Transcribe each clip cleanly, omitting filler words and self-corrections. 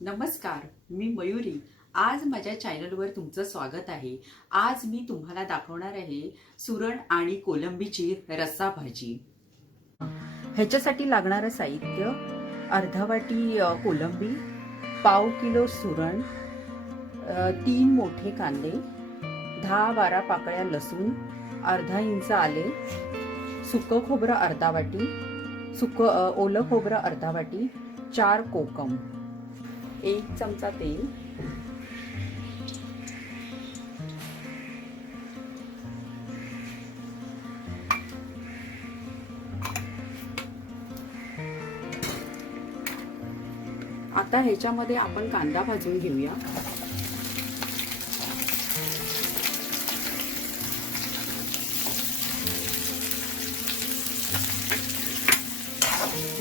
नमस्कार, मी मयुरी. आज माझ्या चॅनलवर तुमचं स्वागत आहे. आज मी तुम्हाला दाखवणार आहे सुरण आणि कोलंबीची रस्सा भाजी. ह्याच्यासाठी लागणारं साहित्य: अर्धा वाटी कोलंबी, पाव किलो सुरण, 3 मोठे कांदे, 10-12 पाकळ्या लसूण, अर्धा इंच आले, सुकं खोबरं अर्धा वाटी, ओलं खोबरं अर्धा वाटी, 4 कोकम, 1 चमचा तेल, आता ह्याच्यामध्ये आपण कांदा भाजून घेऊया.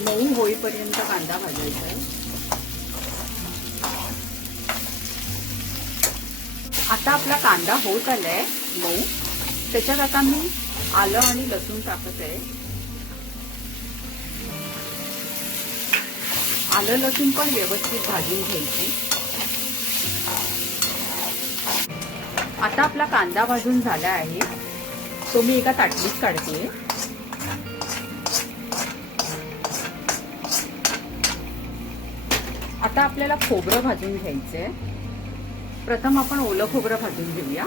मऊ होईपर्यंत कांदा भाजायचा आहे. आता आपला कांदा होत आलाय मऊ. त्याच्यात आता मी आलं आणि लसूण टाकत आहे. आलं लसूण पण व्यवस्थित भाजून घ्यायची. आता आपला कांदा भाजून झाला आहे, तो मी एका ताटलीत काढते. आता आपल्याला खोबरं भाजून घ्यायचंय. प्रथम आपण ओलं खोबरं भाजून घेऊया.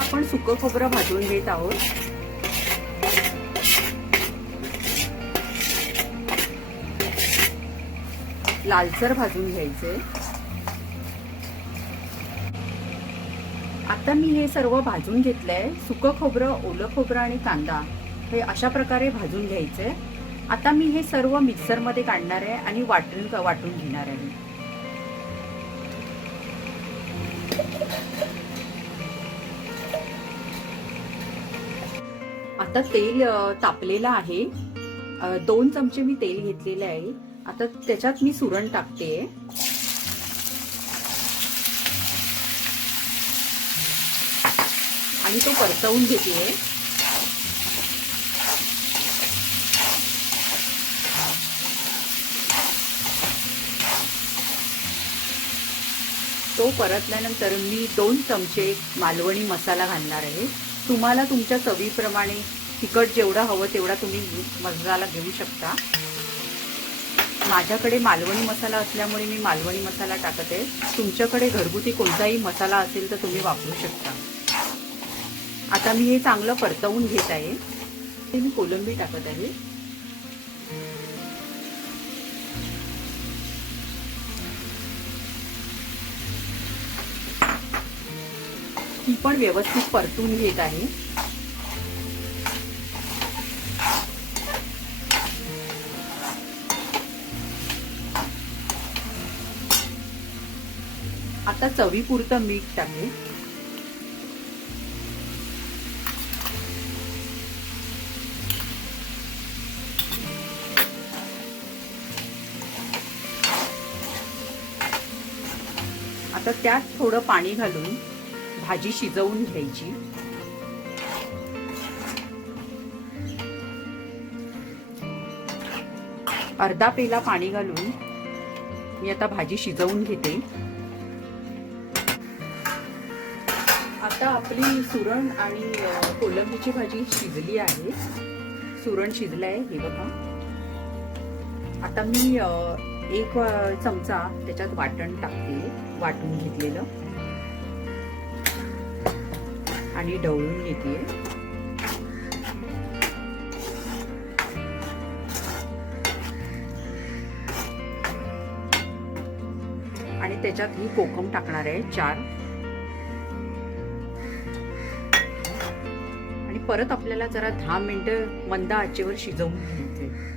आपण सुकं खोबरं भाजून घेत आहोत. लालसर भाजून घ्यायचे. आता मी हे सर्व भाजून घेतलंय. सुकं खोबरं, ओलं खोबरं आणि कांदा हे अशा प्रकारे भाजून घ्यायचंय. आता मी हे सर्व मिक्सरमध्ये काढणार आहे आणि वाटून घेणार आहे. आता तेल तापलेलं आहे. 2 चमचे मी तेल घेतलेले आहे. आता त्याच्यात मी सुरण टाकते आणि तो परतवून घेते. तो परतल्यानंतर मी 2 चमचे मालवणी मसाला घालणार आहे. तुम्हाला तुमच्या चवीप्रमाणे तिखट जेवढं हवं तेवढा तुम्ही मसाला घेऊ शकता. माझ्याकडे मालवणी मसाला असल्यामुळे मी मालवणी मसाला टाकत आहे. तुमच्याकडे घरगुती कोणताही मसाला असेल तर तुम्ही वापरू शकता. आता मी हे चांगलं परतवून घेत आहे. ते मी कोलंबी टाकत आहे. ती पण व्यवस्थित परतून घेत आहे. आता चवीपुरतं मीठ टाकले. आता त्यात थोडं पाणी घालून भाजी शिजवून घ्यायची. अर्धा पेला पाणी घालून मी आता भाजी शिजवून घेते. आता आपली सुरण आणि कोलंबीची भाजी शिजली आहे. सुरण शिजलंय हे बघा. आता मी 1 चमचा त्याच्यात वाटण टाकते, वाटून घेतलेलं, आणि ढवळून घेते. आणि त्याच्यात ही कोकम टाकणार आहे 4. आणि परत आपल्याला जरा 10 मिनिटं मंद आचेवर शिजवून घ्यायचे.